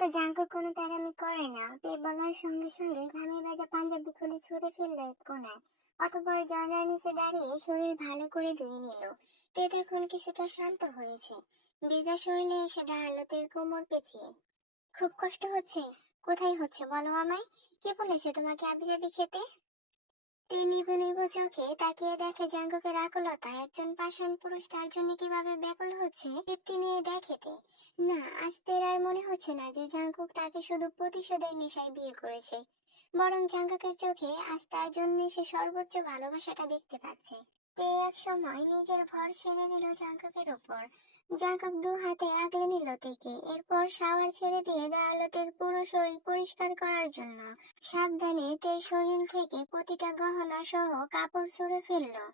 তো জাঙ্কুক কোনো তেড়ামি করে না। তে বলার সঙ্গে সঙ্গে ঘামে ভেজা পাঞ্জাবি খুলে ছুঁড়ে ফেললো এক কোণায়। অতঃপর জানলার নিচে দাঁড়িয়ে শরীর ভালো করে ধুয়ে নিল। তে তখন কিছুটা শান্ত হয়েছে। ভেজা শরীরে এসে দাঁড়ালো তের কোমর পেঁচিয়ে। খুব কষ্ট হচ্ছে? কোথায় হচ্ছে বলো আমায়। কে বলেছে তোমাকে আবিজাবি খেতে? তিনি নিভু চোখে তাকিয়ে দেখে জাঙ্কুকের আকুলতা। একজন পাষাণ পুরুষ তার জন্য কিভাবে ব্যাকুল হচ্ছে তৃপ্তি নিয়ে দেখেতে। না, আজ তের আর মনে হচ্ছে না যে জাঙ্কুক তাকে শুধু প্রতিশোধের নেশায় বিয়ে করেছে, বরং জাঙ্কুকের চোখে আজ তার জন্য সে সর্বোচ্চ ভালোবাসাটা দেখতে পাচ্ছে। তে এক সময় নিজের ভর ছেড়ে দিল জাঙ্কুকের উপর। জাঙ্কুক দু হাতে আগলে নিল তেকে। এরপর শাওয়ার ছেড়ে দিয়ে দাঁড়ালো তের পুরো শরীর পরিষ্কার করার জন্য। সাবধানে তের শরীর থেকে প্রতিটা গহনা সহ কাপড় ছুঁড়ে ফেললো।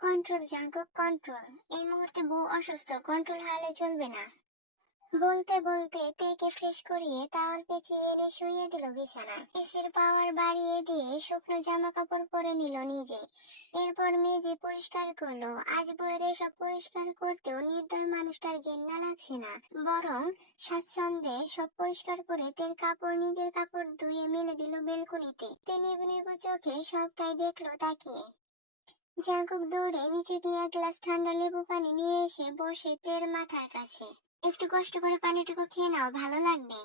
Control Jungkook, control. এই মুহূর্তে বউ অসুস্থ, কন্ট্রোল হারালে চলবে না। বলতে বলতে তেকে ফ্রেশ করিয়ে টাওয়াল পেঁচিয়ে এনে শুইয়ে দিল বিছানায়। এসির পাওয়ার বাড়িয়ে দিয়ে শুকনো জামা কাপড় পরে নিল নিজে। এরপর মেজে পরিষ্কার করলো। আজ বইয়ের এসব পরিষ্কার করতেও নির্দয় মানুষটার ঘেন্না লাগছে না, বরং স্বাচ্ছন্দ্যে সব পরিষ্কার করে তের কাপড় নিজের কাপড় ধুয়ে মেলে দিল বেলকুনিতে। তে নিবু নিবু চোখে সবটাই দেখলো তাকিয়ে। জাঙ্কুক দৌড়ে নিচে গিয়ে এক গ্লাস ঠান্ডা লেবু পানি নিয়ে এসে বসে তের মাথার কাছে। একটু কষ্ট করে পানিটুকু খেয়ে নাও, ভালো লাগবে।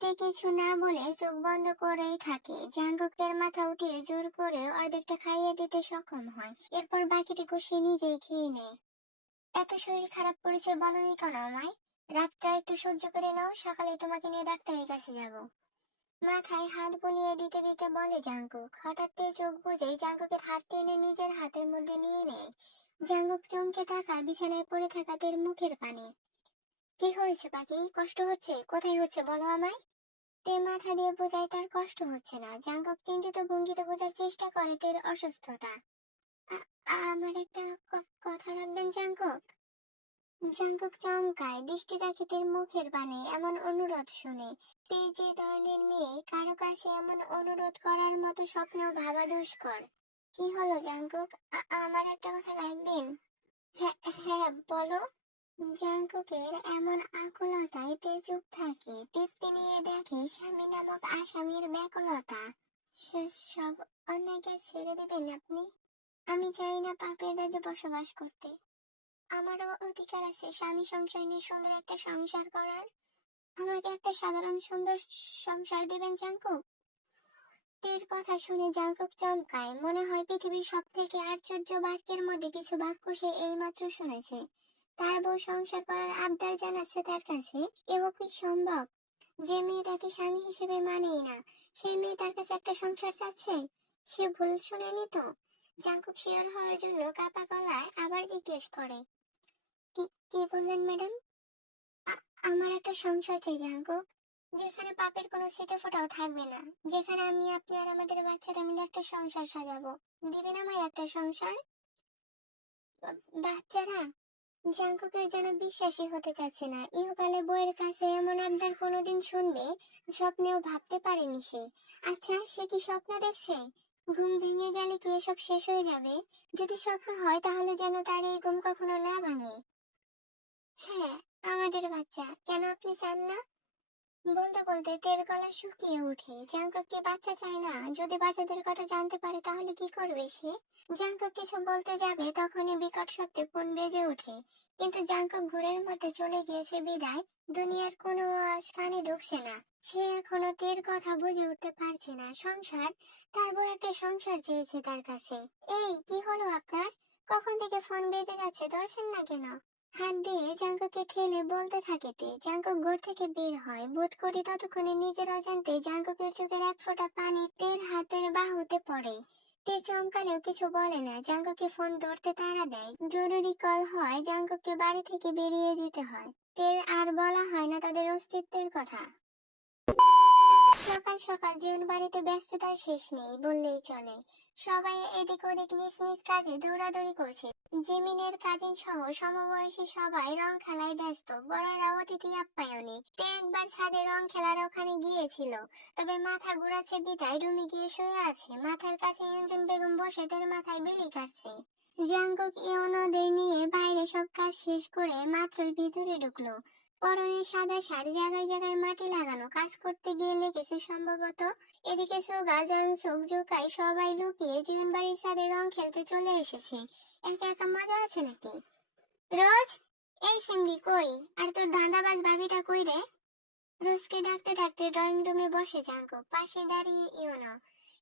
তে কিছু না বলে চোখ বন্ধ করেই থাকে। জাঙ্কুক তের মাথা উঠিয়ে জোর করে অর্ধেকটা খাইয়ে দিতে সক্ষম হয়। এরপর বাকিটুকু সে নিজেই খেয়ে নেয়। এত শরীর খারাপ করেছে বলনি কেন আমায়? রাতটা একটু সহ্য করে নাও, সকালে তোমাকে নিয়ে ডাক্তারের কাছে যাব। মাথায় হাত বুলিয়ে দিতে দিতে বলে জাঙ্কুক। হঠাৎ চোখ বুজে জাঙ্কুকের হাত টেনে নিজের হাতের মধ্যে নিয়ে নেয়। জাঙ্কুক চমকে তাকায় বিছানায় পড়ে থাকা তের মুখের পানে। কি হয়েছে পাখি? কষ্ট হচ্ছে? কোথায় হচ্ছে বলো আমায়। তে মাথা দিয়ে বোঝায় তার কষ্ট হচ্ছে না। জাঙ্কুক চিন্তিত ভঙ্গিতে বোঝার চেষ্টা করে তের অসুস্থতা। আমার একটা কথা রাখবেন জাঙ্কুক। জাঙ্কুক চমকায়, দৃষ্টি রাখে তের মুখের পানে এমন অনুরোধ শুনে। তে যে ধরনের মেয়ে, কারো কাছে এমন অনুরোধ করার মতো স্বপ্নেও ভাবা দুষ্কর। কি হলো জাঙ্কুক? আমার একটা কথা রাখবেন? হ্যাঁ হ্যাঁ, বলো। জাঙ্কুকের এমন আকুলতায় তে চুপ থাকে। তৃপ্তি নিয়ে দেখে স্বামী নামক আসামির ব্যাকুলতা। সব অন্যায়কে ছেড়ে দেবেন আপনি? আমি চাই না পাপের রাজ্যে বসবাস করতে। আমারও অধিকার আছে স্বামী সংসার নিয়ে সুন্দর একটা সংসার করার। আমাকে একটা সাধারণ সুন্দর সংসার দিবেন জাঙ্কুক? তের কথা শুনে জাঙ্কুক চমকায়। মনে হয় পৃথিবীর সব থেকে আশ্চর্য বাক্যের মধ্যে কিছু বাক্য সে এইমাত্র শুনেছে। তার বউ সংসার করার আবদার জানাচ্ছে তার কাছে। এও কি সম্ভব? যে মেয়ে তাকে স্বামী হিসেবে মানেই না, সেই মেয়ে তার কাছে একটা সংসার চাচ্ছে। সে ভুল শুনেনি তো? জাঙ্কুক শিওর হওয়ার জন্য কাপা গলায় আবার জিজ্ঞেস করে, কি কি বললেন ম্যাডাম? আমার একটা সংসার চাই জাঙ্কুক, যেখানে পাপের কোনো ছিটে ফোঁটাও থাকবে না, যেখানে আমি আপনি আর আমাদের বাচ্চাটা মিলে একটা সংসার সাজাবো। দিবেন আমায় একটা সংসার? বাচ্চারা? জাঙ্কুকের যেন বিশ্বাসই হতে চাচ্ছে না। ইহকালে বইয়ের কাছে এমন আবদার কোনোদিন শুনবে স্বপ্নেও ভাবতে পারেনি সে। আচ্ছা, সে কি স্বপ্ন দেখছে? ঘুম ভেঙে গেলে কি এসব শেষ হয়ে যাবে? যদি স্বপ্ন হয় তাহলে যেন তার এই ঘুম কখনো না ভাঙে। হ্যাঁ, আমাদের বাচ্চা। কেন আপনি চান না? বলতে বলতে তের গলা শুকিয়ে ওঠে। জাঙ্কুক কি বাচ্চা চায় না? যদি বাচ্চাদের কথা জানতে পারে তাহলে কি করবে সে? জাঙ্কুক কিছু বলতে যাবে তখনই বিকট শব্দে ফোন বেজে ওঠে। কিন্তু জাঙ্কুক ঘোরের মধ্যে চলে গিয়েছে বিদায় দুনিয়ার কোনো আওয়াজ কানে ঢুকছে না। সে এখনো তের কথা বুঝে উঠতে পারছে না। সংসার? তার বউ একটা সংসার চেয়েছে তার কাছে। এই কি হলো আপনার? কখন থেকে ফোন বেজে যাচ্ছে, ধরছেন না কেন? হাত দিয়ে জাঙ্কুককে ঠেলে বলতে থাকে তে। জাঙ্কুক ঘর থেকে বের হয়। বোধ করি ততক্ষণে নিজের অজান্তে জাঙ্কুকের চোখের এক ফোঁটা পানি তের হাতের বাহুতে পড়ে। তে চমকালেও কিছু বলে না। জাঙ্কুককে ফোন ধরতে তাড়া দেয়। জরুরি কল হয়, জাঙ্কুককে বাড়ি থেকে বেরিয়ে যেতে হয়। তের আর বলা হয় না তাদের অস্তিত্বের কথা। সকাল সকাল জীবন বাড়িতে ব্যস্ততার শেষ নেই বললেই চলে। সবাই এদিক ওদিক নিজ নিজ কাজে দৌড়াদৌড়ি করছে। জিমিনের কাজিন সহ সমবয়সী সবাই রং খেলায় ব্যস্ত, বড়রা অতিথি আপ্যায়নে। তে একবার ছাদে রং খেলার ওখানে গিয়েছিল, তবে মাথা ঘুরাচ্ছে বিদায় রুমে গিয়ে শুয়ে আছে। মাথার কাছে ইয়ঞ্জন বেগম বসে তার মাথায় বেলি কাটছে। জাঙ্কুক ইয়নদের নিয়ে বাইরে সব কাজ শেষ করে মাত্রই ভিতরে ঢুকলো। পরনে সাদা শার্ট, জায়গায় জায়গায় মাটি লাগানো, কাজ করতে গিয়ে লেগেছে সম্ভবত। এদিকে সোগা জাংসুক জুকাই সবাই লুকিয়ে জীবন বাড়ির ছাদে রং খেলতে চলে এসেছে। একা একা মজা আছে নাকি? রোজ, এই সিমড়ি কই? আর তোর ধাঁধাবাজ ভাবিটা কই রে? রোজকে ডাকতে ডাকতে ড্রয়িং রুমে বসে জাঙ্কুক, পাশে দাঁড়িয়ে ইউনো।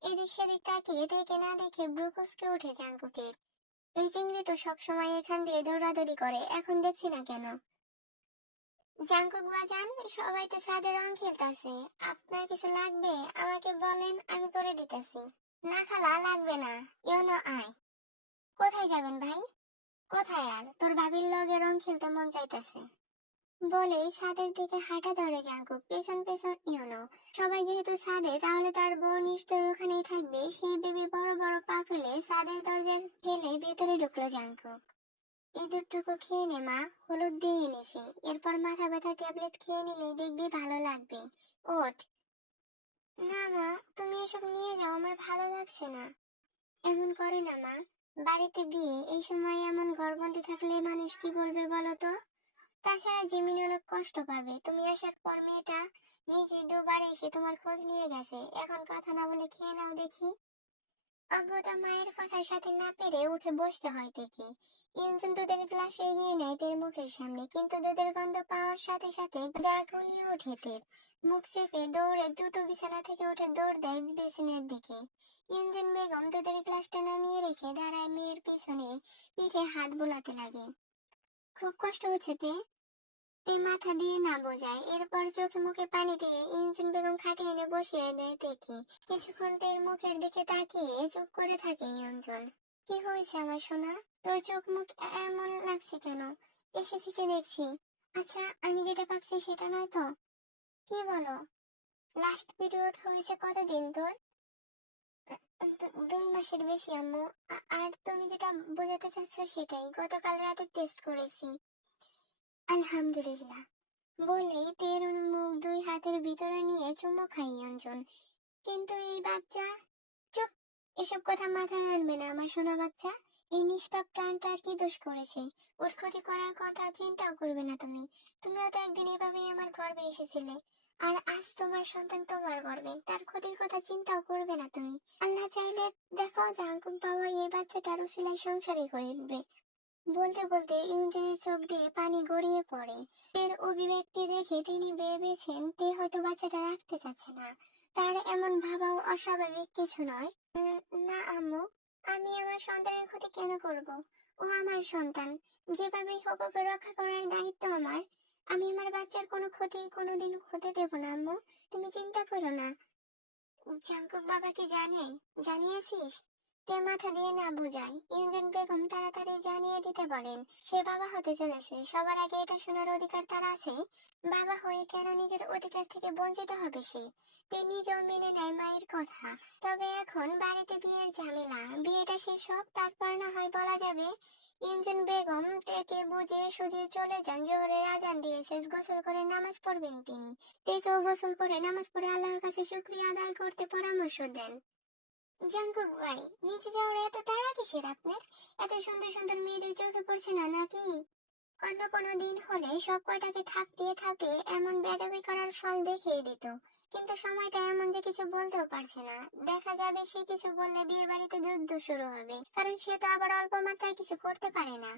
এদিক সেদিক তাকিয়ে দেখে না দেখে ব্রু কুঁচকে ওঠে জাঙ্কুকের। এই চিংড়ি তো সবসময় এখান দিয়ে দৌড়াদৌড়ি করে, এখন দেখছি না কেন? জাঙ্কুক বাজান, সবাই তো ছাদে রং খেলতেছে, আপনার কিছু লাগবে আমাকে বলেন, আমি করে দিতেছি। না খালা, লাগবে না। ইউনো আয়। কোথায় যাবেন ভাই? কোথায় আর, তোর ভাবির লগে রং খেলতে মন চাইতেছে বলেই ছাদের দিকে হাঁটা ধরে জাঙ্কুক, পেছন পেছন ইউনো। সবাই যেহেতু ছাদে, তাহলে তার বউ নিশ্চয়ই ওখানেই থাকবে, সেই ভেবে বড় বড় পা ফেলে ছাদের দরজা ঠেলে ভেতরে ঢুকলো জাঙ্কুক। ইঁদুরটুকু খেয়ে নে মা, হলুদ দিয়ে এনেছি, এরপর মাথা ব্যথা ট্যাবলেট খেয়ে নিলে দেখবি ভালো লাগবে। ওঠ। না মা, তুমি এসব নিয়ে যাও, আমার ভালো লাগছে না। এমন করে না মা, বাড়িতে বিয়ে, এই সময় এমন ঘরবন্দি থাকলে মানুষ কি বলবে বলো তো? তাছাড়া জিমিন অনেক কষ্ট পাবে। তুমি আসার পর মেয়েটা নিজে দুবার এসে তোমার খোঁজ নিয়ে গেছে, এখন কথা না বলে খেয়ে নাও দেখি। অজ্ঞতা মায়ের কথার সাথে না পেরে উঠে বসতে হয় দেখি। ইঞ্জন দুধের গ্লাস এগিয়ে নেয় তের মুখের সামনে, কিন্তু দুধের গন্ধ পাওয়ার সাথে সাথে গা গুলিয়ে ওঠে তের। মুখ চেপে দৌড়ে দ্রুত বিছানা থেকে উঠে দৌড় দেয় বেসিনের দিকে। ইঞ্জন বেগম দুধের গ্লাসটা নামিয়ে রেখে দাঁড়ায় মেয়ের পিছনে, পিঠে হাত বোলাতে লাগে। খুব কষ্ট হচ্ছে তে? তে মাথা দিয়ে না বোঝায়, এরপর চোখে মুখে পানি দিয়ে ইঞ্জিন বেগম খাটিয়ে এনে বসিয়ে দেয় দেখি। কিছুক্ষণ তের মুখের দিকে তাকিয়ে চুপ করে থাকে ইঞ্জন। কি হয়েছে আমার সোনা, তোর চোখ মুখ এমন লাগছে কেন? এসে থেকে দেখছি। আচ্ছা, আমি যেটা ভাবছি সেটা নয় তো? কি বলো? লাস্ট পিরিয়ড হয়েছে কতদিন তোর? 2 মাসের বেশি আম্মু। আর তুমি যেটা বোঝাতে চাচ্ছ সেটাই, গতকাল রাতে টেস্ট করেছি। আলহামদুলিল্লাহ বলেই তের মুখ দুই হাতের ভিতরে নিয়ে চুমু খাই অঞ্জন। কিন্তু এই বাচ্চা, চুপ, এসব কথা মাথায় আনবে না আমার সোনা বাচ্চা। এই নিষ্পাপ প্রাণটা আর কি দোষ করেছে? ওর ক্ষতি করার কথা চিন্তাও করবে না তুমি। তুমিও তো একদিন এভাবেই আমার গর্ভে এসেছিলে, আর আজ তোমার সন্তান তোমার গর্ভে, তার ক্ষতির কথা চিন্তাও করবে না তুমি। আল্লাহ চাইলে দেখো, জাঙ্কুক বাবা এই বাচ্চাটার উসিলায় সংসারী হয়ে উঠবে। বলতে বলতে ইউজনের চোখ দিয়ে পানি গড়িয়ে পড়ে। এর অভিব্যক্তি দেখে তিনি ভেবেছেন তে হয়তো বাচ্চাটা রাখতে চাচ্ছে না। তার এমন ভাবাও অস্বাভাবিক কিছু নয়। না আম্মু, আমি আমার সন্তানের ক্ষতি কেন করব? ও আমার সন্তান, যেভাবেই হোক ওকে রক্ষা করার দায়িত্ব আমার। আমি আমার বাচ্চার কোনো ক্ষতি কোনোদিন হতে দেব না আম্মু, তুমি চিন্তা করো না। জাঙ্কুক বাবা কি জানে? জানিয়েছিস? তে মাথা দিয়ে না বোঝায়। ইঞ্জিন বেগম তাড়াতাড়ি জানিয়ে দিতে বলেন সে বাবা হতে চলেছে। সবার আগে এটা শোনার অধিকার তার আছে। বাবা হয়ে কেন নিজের অধিকার থেকে বঞ্চিত হবে সে? তে নিজেও মেনে নেয় মায়ের কথা। তবে এখন বাড়িতে বিয়ের ঝামেলা, বিয়েটা শেষ হোক, তারপর না হয় বলা যাবে। ইঞ্জিন বেগম তেকে বুঝিয়ে সুঝিয়ে চলে যান। জোহরের আজান দিয়েছে, গোসল করে নামাজ পড়বেন তিনি। তেকেও গোসল করে নামাজ পড়ে আল্লাহর কাছে শুকরিয়া আদায় করতে পরামর্শ দেন। জাঙ্কুক ভাই, নিচে যাওয়ার এত তাড়া কিসের আপনার? এত সুন্দর সুন্দর মেয়েদের চোখে পড়ছে না নাকি? অন্য কোনো দিন হলে সব কয়টাকে থাপড়িয়ে থাপড়িয়ে এমন বেয়াদবি করার ফল দেখিয়ে দিত, কিন্তু সময়টা এমন যে কিছু বলতেও পারছে না। দেখা যাবে সে কিছু বললে বিয়ে বাড়িতে যুদ্ধ শুরু হবে, কারণ সে তো আবার অল্প মাত্রায় কিছু করতে পারে না।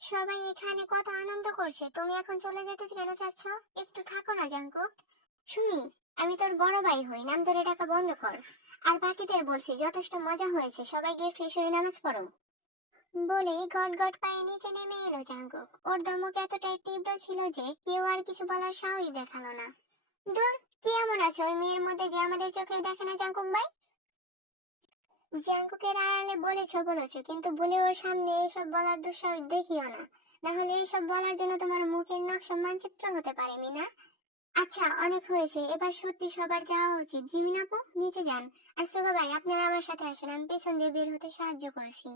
সবাই এখানে কত আনন্দ করছে, তুমি এখন চলে যেতে কেন চাচ্ছ? একটু থাকো না জাঙ্কুক। সুমি, আমি তোর বড় ভাই হই, নাম ধরে ডাকা বন্ধ কর। আর বাকিদের বলছি যথেষ্ট মজা হয়েছে, সবাই গিয়ে ফ্রেশ হয়ে নামাজ পড়ো। বলেই গট গট পায়ে নিচে নেমে এলো জাঙ্কুক। ওর ধমক এতটাই তীব্র ছিল যে কেউ আর কিছু বলার সাহস দেখালো না। দূর, কি এমন আছে ওই মেয়ের মধ্যে যে আমাদের চোখে দেখে না জাঙ্কুক ভাই? জাঙ্কুকের আড়ালে বলেছো, কিন্তু বলে ওর সামনে এইসব বলার দুঃসাহস দেখিও না। না হলে এইসব বলার জন্য তোমার মুখের নকশা মানচিত্র হতে পারে মিনা। আচ্ছা, অনেক হয়েছে, এবার সত্যি সবার যাওয়া উচিত। জিমিন আপু, নিচে যান। আর সুগা ভাই, আপনারা আমার সাথে আসুন, আমি পেছন দিয়ে বের হতে সাহায্য করছি।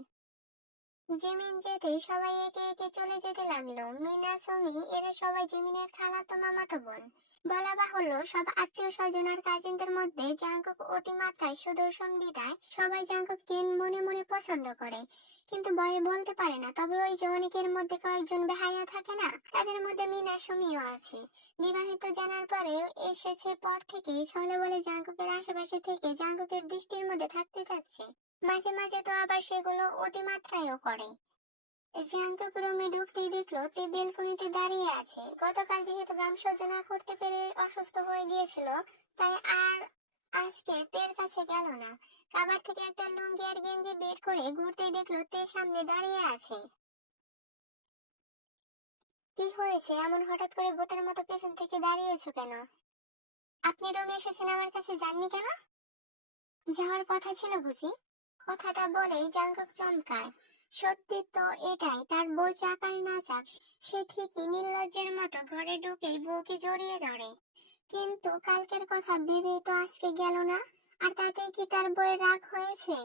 জিমিন যেতে সবাই একে একে চলে যেতে লাগলো। মিনা, সুমি এরা সবাই জিমিনের খালাতো মামাতো বোন। বলা বাহুল্য, সব আত্মীয় স্বজন আর কাজিনদের মধ্যে জাঙ্কুক অতিমাত্রায় সুদর্শন বিদায় সবাই জাঙ্কুককে মনে মনে পছন্দ করে, কিন্তু ভয়ে বলতে পারে না। তবে ওই যে অনেকের মধ্যে কয়েকজন বেহায়া থাকে না, তাদের মধ্যে মিনা, সুমিও আছে। বিবাহিত জানার পরেও এসেছে পর থেকেই ছলে বলে জাঙ্কুকের আশেপাশে থেকে জাঙ্কুকের দৃষ্টির মধ্যে থাকতে চাচ্ছে। মাঝে মাঝে তো আবার সেগুলো অতিমাত্রায়ও করে। জাঙ্কুক রুমে ঢুকতেই দেখলো তে বেলকনিতে দাঁড়িয়ে আছে। গতকাল যেহেতু গাম সহ্য না করতে পেরে অসুস্থ হয়ে গিয়েছিল, তাই আর আজকে তের কাছে গেল না। কাবার থেকে একটা লুঙ্গি আর গেঞ্জি বের করে ঘুরতেই দেখলো তে সামনে দাঁড়িয়ে আছে। কি হয়েছে, এমন হঠাৎ করে ভূতের মতো পেছন থেকে দাঁড়িয়েছো কেন? আপনি রুমে এসেছেন, আমার কাছে যাননি কেন? যাওয়ার কথা ছিল বুঝি? কথাটা বলেই জাঙ্কুক চমকায়। সত্যি তো এটাই, তার বউ চাক আর না চাক সে ঠিকই নির্লজ্জের মতো ঘরে ঢুকেই বউকে জড়িয়ে ধরে। কিন্তু কালকের কথা ভেবেই তো আজকে গেল না। আর তাতেই কি তার বউয়ের রাগ হয়েছে?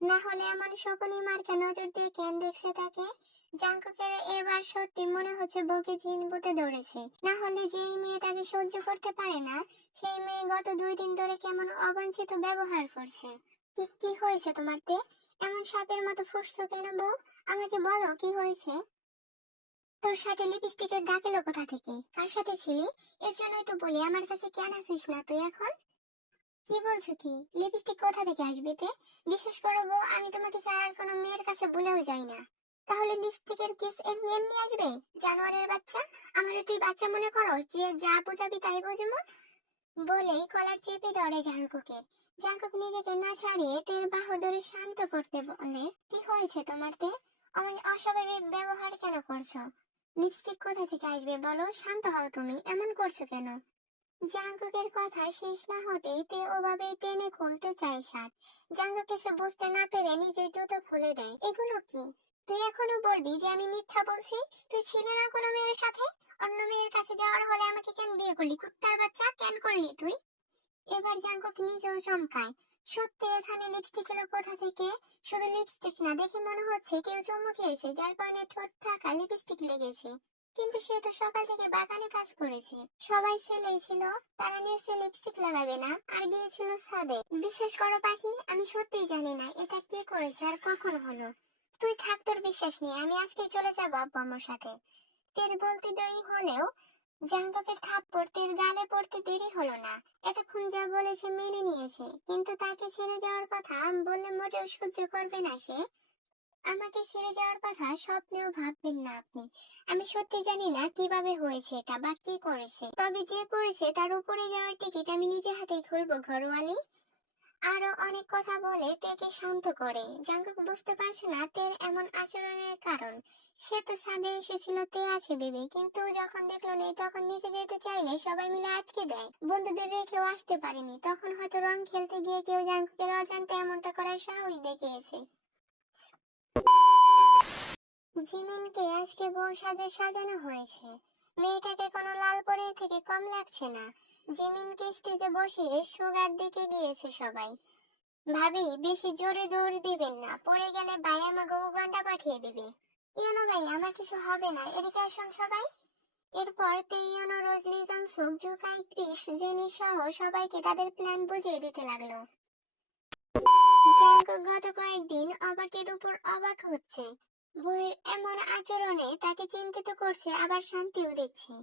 না হলে এমন শকুনি মার্কা নজর দিয়ে কেন দেখছে তাকে? জাঙ্কুকের এবার সত্যি মনে হচ্ছে বউকে জিন ভূতে ধরেছে। না হলে যেই মেয়ে তাকে সহ্য করতে পারে না, সেই মেয়ে গত 2 দিন ধরে কেমন অবাঞ্ছিত ব্যবহার করছে। কি কি হয়েছে তোমার তে? এমন সাপের মতো ফুঁসছো কেন বউ? আমাকে বলো কি হয়েছে? তোর সাথে লিপস্টিকের দাগ এলো কোথা থেকে? কার সাথে ছিলি? এর জন্যই তো বলি আমার কাছে কেন আসিস না তুই এখন? কি বলছো কি? লিপস্টিক কোথা থেকে আসবে তে? বিশ্বাস করো বউ, আমি তোমাকে ছাড়া আর কোনো মেয়ের কাছে ভুলেও যাই না। তাহলে লিপস্টিকের কিস এমনি এমনি আসবে? জানোয়ারের বাচ্চা, আমারে তুই বাচ্চা মনে করো যে যা বুঝাবি তাই বুঝবো? বলেই কলার চেপে ধরে জাঙ্কুকের। জাঙ্কুক নিজেকে না ছাড়িয়ে তের বাহু ধরে শান্ত করতে বলে, কি হয়েছে তোমার তে? অমন অস্বাভাবিক ব্যবহার কেন করছো? লিপস্টিক কোথা থেকে আসবে বলো? শান্ত হও, তুমি এমন করছো কেন? জাঙ্কুকের কথা শেষ না হতেই তে ওভাবেই টেনে খুলতে চায় শার্ট। জাঙ্কুক কিছু বুঝতে না পেরে নিজেই দ্রুত খুলে দেয়। এগুলো কি? তুই এখনো বলবি যে আমি মিথ্যা বলছি? তুই ছিলি না কোনো মেয়ের সাথে? অন্য মেয়ের কাছে যাওয়ার হলে আমাকে কেন বিয়ে করলি? কুত্তার বাচ্চা, কেন করলি তুই? এবার জাঙ্কুক নিজেও চমকায়। সত্যি এখানে লিপস্টিক এলো কোথা থেকে? শুধু লিপস্টিক না, দেখে মনে হচ্ছে কেউ চুমু খেয়েছে, যার কারণে ঠোঁট থাকা লিপস্টিক লেগেছে। কিন্তু সে তো সকাল থেকে বাগানে কাজ করেছে, সবাই ছেলেই ছিল, তারা নিশ্চয়ই লিপস্টিক লাগাবে না। আর গিয়েছিল ছাদে। বিশ্বাস করো পাখি, আমি সত্যিই জানি না এটা কে করেছে আর কখন হলো। তুই থাক তোর বিশ্বাস নিয়ে, আমি আজকেই চলে যাবো আব্বু আম্মুর সাথে। তের বলতে দেরি হলেও জাঙ্কুকের থাপ্পড় তের গালে পড়তে দেরি হলো না। এতক্ষণ যা বলেছে মেনে নিয়েছে, কিন্তু তাকে ছেড়ে যাওয়ার কথা বললে মোটেও সহ্য করবে না সে। আমাকে ছেড়ে যাওয়ার কথা স্বপ্নেও ভাববেন না আপনি। আমি সত্যি জানি না কিভাবে হয়েছে এটা বা কি করেছে, তবে যে করেছে তার উপরে যাওয়ার টিকিট আমি নিজে হাতেই খুলবো ঘরওয়ালি। আরো অনেক কথা বলে তেকে শান্ত করে। জাঙ্কুক বুঝতে পারছে না তের এমন আচরণের কারণ। সে তো ছাদে এসেছিল তে আছে ভেবে, কিন্তু যখন দেখলো নেই তখন নিচে যেতে চাইলে সবাই মিলে আটকে দেয়। বন্ধুদের রেখেও আসতে পারেনি, তখন হয়তো রং খেলতে গিয়ে কেউ জাঙ্কুকের অজান্তে এমনটা করার সাহস দেখিয়েছে। জিমিনকে আজকে বউ সাজে সাজানো হয়েছে। মেয়েটাকে কোনো লাল পরীর থেকে কম লাগছে না। জিমিনকে স্টেজে বসিয়ে সুগার দিকে গিয়েছে সবাই। ভাবি, বেশি জোরে দৌড় দিবেন না, পড়ে গেলে ভাই আমাকে উগান্ডা পাঠিয়ে দিবে। ইয়ানো ভাই, আমার কিছু হবে না, এদিকে আসুন সবাই। এরপর তেইয়ানো, রোজলি, জাংসুক, জুকাই, ক্রিস, জেনি সহ সবাইকে তাদের প্ল্যান বুঝিয়ে দিতে লাগলো। জাঙ্কুক গত কয়েকদিন অবাকের উপর অবাক হচ্ছে। বউয়ের এমন আচরণে তাকে চিন্তিত করছে, আবার শান্তিও দিচ্ছে।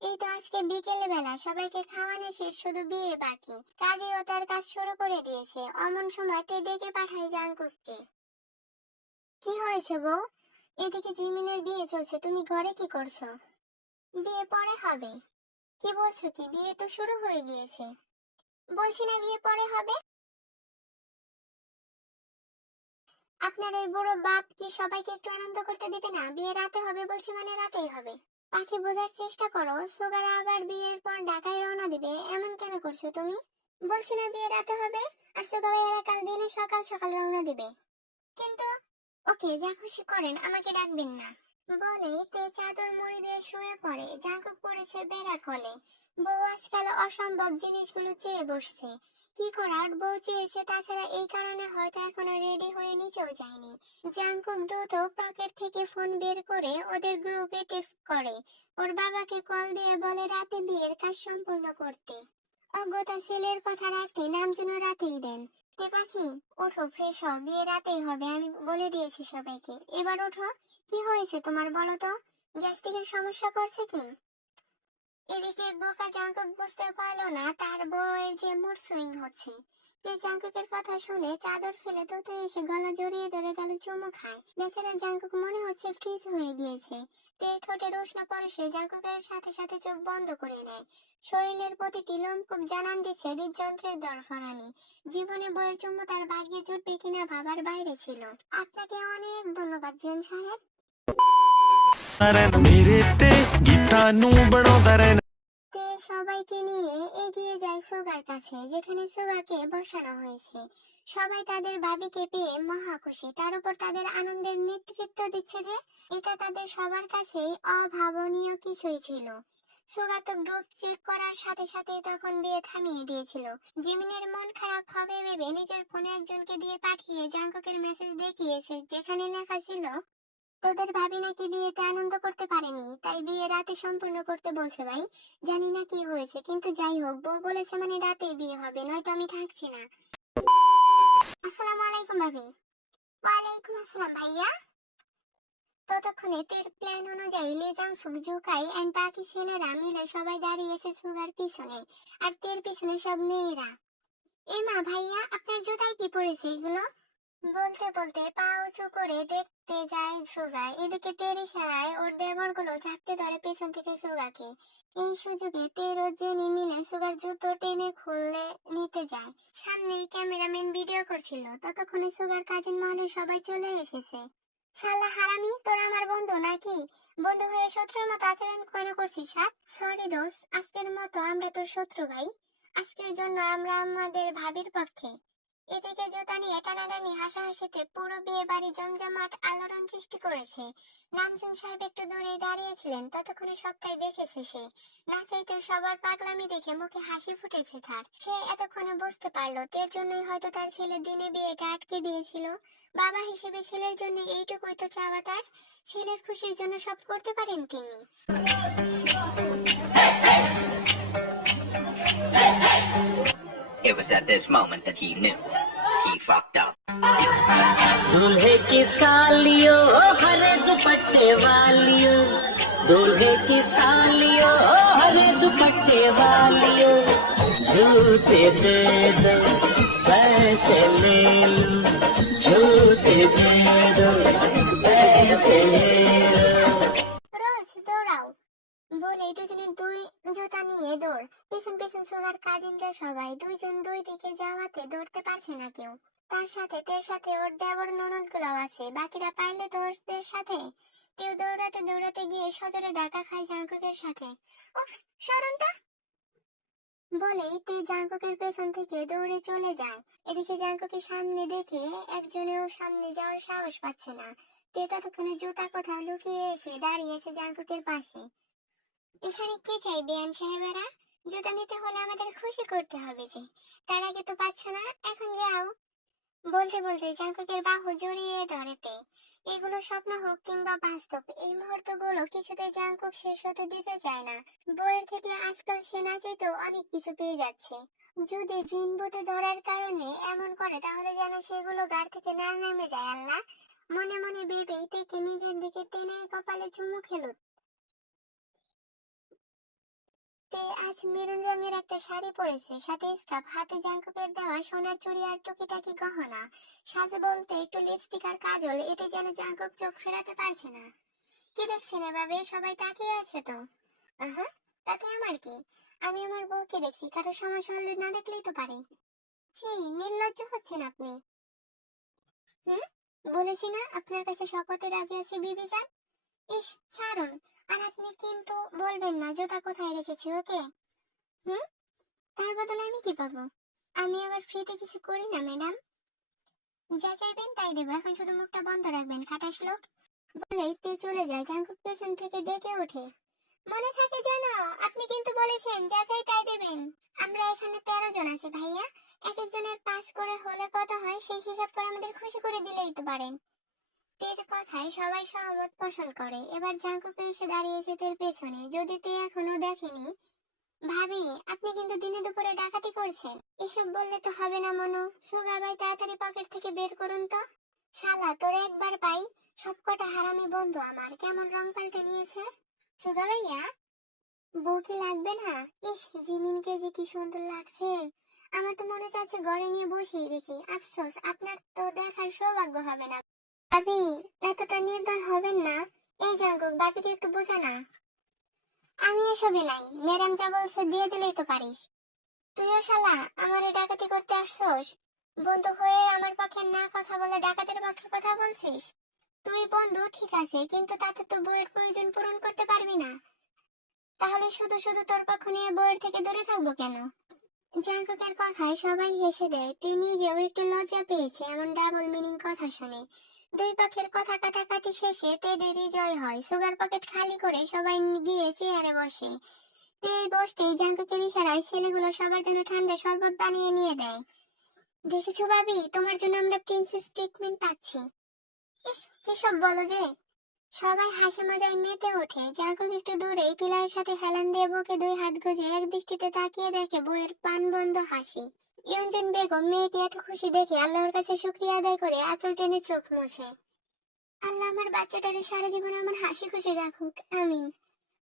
এই তো আজকে বিকেল বেলা সবাইকে খাওয়ানো শেষ, শুধু বিয়ে বাকি। কাজেও তার কাজ শুরু করে দিয়েছে। অমন সময় তে ডেকে পাঠায় জাঙ্কুককে। কি হয়েছে বউ? এদিকে জিমিনের বিয়ে চলছে, তুমি ঘরে কি করছো? বিয়ে পরে হবে। কি বলছো কি? বিয়ে তো শুরু হয়ে গিয়েছে। বলছি না বিয়ে পরে হবে। আপনার ওই বুড়ো বাপ কি সবাইকে একটু আনন্দ করতে দিবে না? বিয়ে রাতে হবে বলছি মানে রাতেই হবে। পাখি, বোঝার চেষ্টা করো। সুগার আবার বিয়ের পর ঢাকায় রওনা দিবে, এমন কেন করছো তুমি? বলছি না বিয়ে রাতে হবে, আর সুগা ভাইয়ারা কাল দিনে সকাল সকাল রওনা দিবে। কিন্তু ওকে, যা খুশি করেন, আমাকে ডাকবেন না। বলেই তে চাদর মুড়ি দিয়ে শুয়ে পড়ে। জাঙ্কুক পড়েছে বেড়া কলে। বউ আজকাল অসম্ভব জিনিসগুলো চেয়ে বসছে। কি করার, বউ চেয়েছে, তাছাড়া এই কারণে হয়তো এখনো রেডি হয়ে নিচেও যায়নি। জাংকুক দ্রুত পকেট থেকে ফোন বের করে ওদের গ্রুপে টেক্সট করে, ওর বাবাকে কল দিয়ে বলে রাতে বিয়ের কাজ সম্পূর্ণ করতে। অজ্ঞতা ছেলের কথা রাখতে নাম যেন রাতেই দেন। তে পাখি, ওঠো, ফ্রেশ হও, বিয়ে রাতেই হবে, আমি বলে দিয়েছি সবাইকে। এবার ওঠো, কি হয়েছে তোমার বলো তো? গ্যাস্ট্রিকের সমস্যা করছে কি? এদিকে বোকা জাঙ্কুক বুঝতে পারলো না তার বউয়ের যে মুড সুইং হচ্ছে। সে জাঙ্কুকের কথা শুনে চাদর ফেলে দ্রুত এসে গলা জড়িয়ে ধরে গেল চুমু খায়। বেচারা জাঙ্কুক মনে হচ্ছে ফ্রিজ হয়ে গিয়েছে। তেল ঠোঁটের উষ্ণ পরশে জাঙ্কুকের সাথে সাথে চোখ বন্ধ করে নেয়। শরীরের প্রতিটি লোমকূপ জানান দিচ্ছে হৃদযন্ত্রের দরফরানি। জীবনে বইয়ের চুমু তার ভাগ্যে জুটবে কিনা ভাবার বাইরে ছিল। আপনাকে অনেক ধন্যবাদ জন সাহেব। তে সবাইকে নিয়ে এগিয়ে যায় সুগার কাছে, যেখানে সুগাকে বসানো হয়েছে। সবাই তাদের ভাবিকে পেয়ে মহা খুশি, তার উপর তাদের আনন্দের নেতৃত্ব দিচ্ছে যে এটা তাদের সবার কাছেই অভাবনীয় কিছুই ছিল। সুগা তো গ্রুপ চেক করার সাথে সাথে তখন বিয়ে থামিয়ে দিয়েছিল। জিমিনের মন খারাপ হবে ভেবে নিজের ফোনে একজনকে দিয়ে পাঠিয়ে জাঙ্কুকের মেসেজ দেখিয়েছে, যেখানে লেখা ছিল তোদের ভাবি নাকি বিয়েতে আনন্দ করতে পারেনি, তাই বিয়ে রাতে সম্পূর্ণ করতে বলছে। ভাই, জানি না কি হয়েছে, কিন্তু যাই হোক, বউ বলেছে মানে রাতেই বিয়ে হবে, নয়তো আমি থাকছি না। আসসালামু আলাইকুম ভাবি। ওয়ালাইকুম আসসালাম ভাইয়া। ততক্ষণে তের প্ল্যান অনুযায়ী লেজাং সুক, জুকাই এন্ড বাকি ছেলেরা মিলে সবাই দাঁড়িয়েছে সুগার পিছনে, আর তের পিছনে সব মেয়েরা। এমা ভাইয়া, আপনার জুতায় কি পড়েছে এগুলো? বলতে বলতে পা উঁচু করে দেখতে যায় সুগা। এদিকে তের ইশারায় ওর দেবরগুলো ঝাপটে ধরে পেছন থেকে সুগাকে। এই সুযোগে তের ও জেনি মিলে সুগার জুতো টেনে খুলে নিতে যায়। সামনে ক্যামেরাম্যান ভিডিও করছিল, ততক্ষণে সুগার কাজিন মহলে সবাই চলে এসেছে। শালা হারামি, তোরা আমার বন্ধু নাকি? বন্ধু হয়ে শত্রুর মতো আচরণ কেন করছিস? সরি দোস্ত, আজকের মতো আমরা তোর শত্রু ভাই। আজকের জন্য আমরা আমাদের ভাবির পক্ষে। এদিকে জুতা নিয়ে টানাটানি হাসাহাসিতে পুরো বিয়ে বাড়ি জমজমাট আলোড়ন সৃষ্টি করেছে। নামজুন সাহেব একটু দূরে দাঁড়িয়েছিলেন, ততক্ষণে সবটাই দেখেছে সে। নাচাইতে সবার পাগলামি দেখে মুখে হাসি ফুটেছে তার। সে এতক্ষণে বুঝতে পারলো তের জন্যই হয়তো তার ছেলে দিনে বিয়েটা আটকে দিয়েছিল। বাবা হিসেবে ছেলের জন্য এইটুকুই তো চাওয়া তার। ছেলের খুশির জন্য সব করতে পারেন তিনি। It was at this moment that he knew he fucked up. दूल्हे की सालियों हरे दुपट्टे वालियों, दूल्हे की सालियों हरे दुपट्टे वालियों, झूठे दे दो पैसे ले लो, झूठे दे दो पैसे ले लो। রোজ দৌড়াও বলে দুজনে দুই জুতা নিয়ে দৌড়। পেছন পেছন সুগার কাজিনরা সবাই, দুইজন দুই দিকে যাওয়াতে দৌড়তে পারছে না কেউ। তার সাথে তের সাথে ওর দেবর ননদ গুলাও আছে, বাকিরা পারলে তো ওদের সাথে। কেউ দৌড়াতে দৌড়াতে গিয়ে সজোরে ধাক্কা খায় জাঙ্কুকের সাথে। উফ, সরুন তো বলেই তে জাঙ্কুকের পেছন থেকে দৌড়ে চলে যায়। এদিকে জাঙ্কুকে সামনে দেখে একজনেও সামনে যাওয়ার সাহস পাচ্ছে না। তে ততক্ষণে জুতা কোথাও লুকিয়ে এসে দাঁড়িয়েছে জাঙ্কুকের পাশে। এখানে কি চাই বেয়ান সাহেবেরা? জুতা নিতে হলে আমাদের খুশি করতে হবে যে, তার আগে তো পাচ্ছ না, এখন যাও। বলতে বলতে জাঙ্কুকের বাহু জড়িয়ে ধরেতে। এগুলো স্বপ্ন হোক কিংবা বাস্তব, এই মুহূর্তগুলো কিছুতেই জাঙ্কুক শেষ হতে দিতে চায় না। বইয়ের থেকে আজকাল সে না চাইতেও অনেক কিছু পেয়ে যাচ্ছে। যদি জিন ভূতে ধরার কারণে এমন করে, তাহলে যেন সেগুলো গাড় থেকে না নেমে যায় আল্লাহ। মনে মনে ভেবেই তেকে নিজের দিকে টেনে কপালে চুমু খেলো। তে আজ মেরুন রঙের একটা শাড়ি পরেছে, সাথে স্কার্ফ, হাতে জাঙ্কুকের দেওয়া সোনার চুড়ি আর টুকিটাকি গহনা। সাজে বলতে একটু লিপস্টিক আর কাজল, এতে যেন জাঙ্কুক চোখ ফেরাতে পারছে না। কি দেখছেন এভাবে? সবাই তাকিয়ে আছে তো। আহা, তাতে আমার কি? আমি আমার বউকে দেখছি, কারো সমস্যা হলে না দেখলেই তো পারি। ছি, নির্লজ্জ হচ্ছেন আপনি। হুম, বলেছি না আপনার কাছে শপথে রাজি আছি বিবিজান। ইস, ছাড়ুন। আর আপনি কিন্তু বলবেন না জুতা কোথায় রেখেছি, ওকে? হুম, তার বদলে আমি কি পাবো? আমি আবার ফ্রিতে কিছু করি না ম্যাডাম। যা চাইবেন তাই দেবো, এখন শুধু মুখটা বন্ধ রাখবেন খাটাস লোক। বলেই তে চলে যায়। জাঙ্কুক পেছন থেকে ডেকে ওঠে, মনে থাকে যেন, আপনি কিন্তু বলেছেন যা চাই তাই দেবেন। আমরা এখানে 13 জন আছি ভাইয়া, এক একজনের 5 করে হলে কত হয় সেই হিসাব করে আমাদের খুশি করে দিলেই তো পারেন। তের কথায় সবাই সহমত পোষণ করে। এবার জাঙ্কুকে এসে দাঁড়িয়েছে তের পেছনে। যদি তে এখনো দেখেনি, ভাবি আপনি কিন্তু দিনে দুপুরে ডাকাতি করছেন। এসব বললে তো হবে না মনু। সুগা ভাই তাড়াতাড়ি পকেট থেকে বের করুন তো। শালা তোরে একবার পাই, সবকটা হারামি বন্ধু আমার কেমন রং পাল্টে নিয়েছে। সুগা ভাইয়া, বউ কি লাগবে না? ইস, জিমিনকে যে কি সুন্দর লাগছে। আমার তো মনে চাচ্ছে ঘরে নিয়ে বসিয়ে রেখি। আফসোস আপনার তো দেখার সৌভাগ্য হবে না। ভাবি এতটা নির্দয় হবেন না। এই জাঙ্কুক, বাপিকে একটু বোঝা না। আমি এসবে নাই, ম্যাডাম যা বলছে দিয়ে দিলেই তো পারিস। তুইও শালা আমারে ডাকাতি করতে আসছস? বন্ধু হয়ে আমার পক্ষে না কথা বলে ডাকাতের পক্ষে কথা বলছিস? তুই বন্ধু ঠিক আছে, কিন্তু তাতে তো বইয়ের প্রয়োজন পূরণ করতে পারবি না। তাহলে শুধু শুধু তোর পক্ষ নিয়ে বইয়ের থেকে দূরে থাকবো কেন? জাঙ্কুকের কথায় সবাই হেসে দেয়। তিনি নিজেও একটু লজ্জা পেয়েছে এমন ডাবল মিনিং কথা শুনে। দুই পক্ষের কথা কাটাকাটি শেষে তেদেরই জয় হয়। সুগার পকেট খালি করে সবাই গিয়ে চেয়ারে বসে। তে বসতেই জাঙ্কুকের ইশারায় ছেলেগুলো সবার জন্য ঠান্ডা শরবত বানিয়ে নিয়ে দেয়। দেখেছো ভাবি, তোমার জন্য আমরা প্রিন্সেস ট্রিটমেন্ট পাচ্ছি। ইস, কি সব বলো যে। সবাই হাসি মজায় মেতে ওঠে। জাঙ্কুক একটু দূরে পিলারের সাথে হেলান দিয়ে বুকে 2 হাত গুজে এক দৃষ্টিতে তাকিয়ে দেখে বউয়ের প্রাণবন্ধ হাসি। ইয়ঞ্জন বেগম মেয়েকে এত খুশি দেখে আল্লাহর কাছে শুকরিয়া আদায় করে আঁচল টেনে চোখ মুছে। আল্লাহ আমার বাচ্চাটারে সারা জীবন এমন হাসি খুশি রাখুক, আমিন।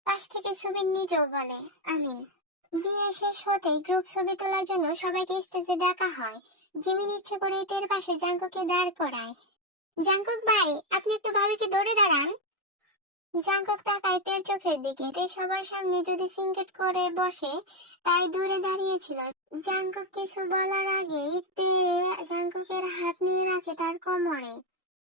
পাশ থেকে সুবিন নিজেও বলে আমিন। বিয়ে শেষ হতেই গ্রুপ ছবি তোলার জন্য সবাইকে স্টেজে ডাকা হয়। জিমিন ইচ্ছে করে তের পাশে জাঙ্কুককে দাঁড় করায়। জাঙ্কুক ভাই, আপনি একটু ভাবিকে দৌড়ে দাঁড়ান। জাঙ্কুক তাকায় তের চোখের দিকে। তে সবার সামনে যদি সিঙ্কেট করে বসে, তাই দূরে দাঁড়িয়েছিল। জাঙ্কুক কিছু বলার আগেই তে জাঙ্কুকের হাত নিয়ে রাখে তার কোমরে।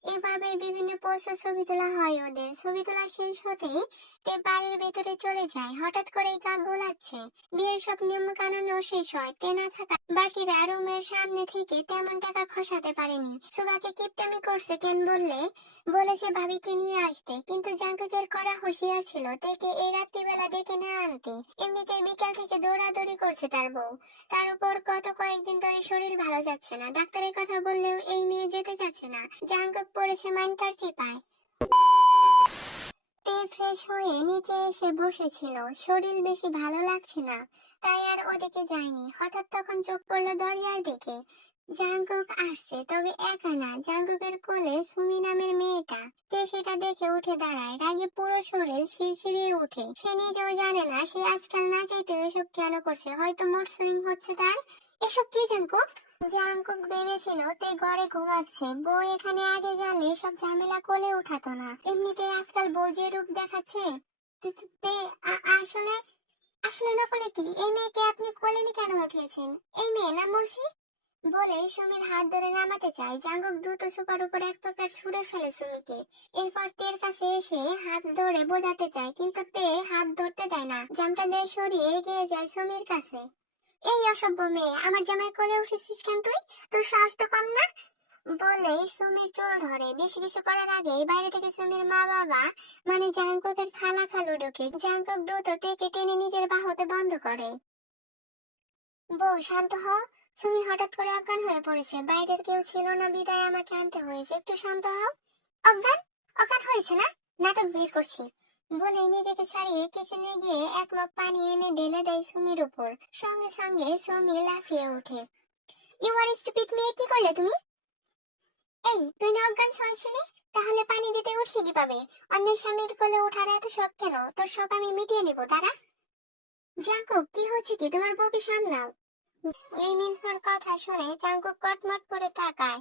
এভাবে বিভিন্ন পোজে ছবি তোলা হয় ওদের। ছবি তোলা শেষ হতেই তে বাড়ির ভেতরে চলে যায়। হঠাৎ করেই কাক গোলাচ্ছে। বিয়ের সব নিয়ম কানুনও শেষ হয়। তে না থাকা বাকিরা রুমের সামনে থেকে তেমন টাকা খসাতে পারেনি। সুগাকে কিপটামি করছে কেন বলেছে ভাবিকে নিয়ে আসতে, কিন্তু জাঙ্কুকের করা হুঁশিয়ার ছিল তেকে এই রাত্রিবেলা ডেকে না আনতে। এমনিতেই বিকাল থেকে দৌড়াদৌড়ি করছে তার বউ। তার উপর গত কয়েকদিন ধরে শরীর ভালো যাচ্ছে না। ডাক্তারের কথা বললেও এই মেয়ে যেতে যাচ্ছে না। জাঙ্কুক পড়েছে মাইন্টার চিপায়। তে ফ্রেশ হয়ে নিচে এসে বসেছিল। শরীর বেশি ভালো লাগছে না, তাই আর ওদিকে যায়নি। হঠাৎ তখন চোখ পড়লো দরজার দিকে। জাঙ্কুক আসছে, তবে একা না, জাঙ্কুকের কোলে সুমি নামের মেয়েটা। তে সেটা দেখে উঠে দাঁড়ায়। রাগে পুরো শরীর শিরশিরিয়ে ওঠে। সে নিজেও জানে না সে আজকাল না চাইতে এসব কেন করছে। হয়তো মুড সুইং হচ্ছে তার। এসব কি জাঙ্কুক? জাঙ্কুক ভেবেছিল তে ঘরে ঘুমাচ্ছে। বউ এখানে আগে জানলে সব ঝামেলা কোলে উঠাতো না। এমনিতে আজকাল বউ যে রূপ দেখাচ্ছে। তে আসলে আসলে নকলে কি? এই মেয়েকে আপনি কোলে নিয়ে কেন উঠিয়েছেন? এই মেয়ে না বলছি। বলে সুমির হাত ধরে নামাতে চায়। জাঙ্কুক দ্রুত সোফার উপর এক প্রকার ছুঁড়ে ফেলে সুমিকে। এরপর তের কাছে এসে হাত ধরে বোঝাতে চায়, কিন্তু তে হাত ধরতে দেয় না। জামটা দিয়ে সরিয়ে এগিয়ে যায় সুমির কাছে। এই অসভ্য মেয়ে, আমার জামাই কোলে উঠেছিস কেন তুই? তোর সাহস তো কম না। বলেই সুমির চুল ধরে। বেশি কিছু করার আগেই বাইরে থেকে সুমির মা বাবা মানে জাঙ্কুকের খালা খালু ঢোকে। জাঙ্কুক দ্রুত তেকে টেনে নিজের বাহুতে বন্ধ করে। বউ শান্ত হও। সুমি হঠাৎ করে অজ্ঞান হয়ে পড়েছে। বাইরের কেউ ছিল না বিদায় আমাকে আনতে হয়েছে। একটু শান্ত হও। অজ্ঞান? অজ্ঞান হয়েছে না? নাটক বের করছি। বলে নিজেকে ছাড়িয়ে কিচেনে গিয়ে এক মগ পানি এনে ঢেলে দেয় সুমির উপর। সঙ্গে সঙ্গে সুমি লাফিয়ে ওঠে। ইউ আর স্টুপিড মেয়ে, কি করলে তুমি? এই তুই না অজ্ঞান হয়েছিলি? তাহলে পানি দিতে উঠলি কিভাবে? অন্যের স্বামীর কোলে ওঠার এত শখ কেন? তোর শখ আমি মিটিয়ে নেবো দাঁড়া। জাঙ্কুক, কি হচ্ছে কি? তোমার বউকে সামলাও। লিমিনহোর কথা শুনে জাঙ্কুক কটমট করে তাকায়।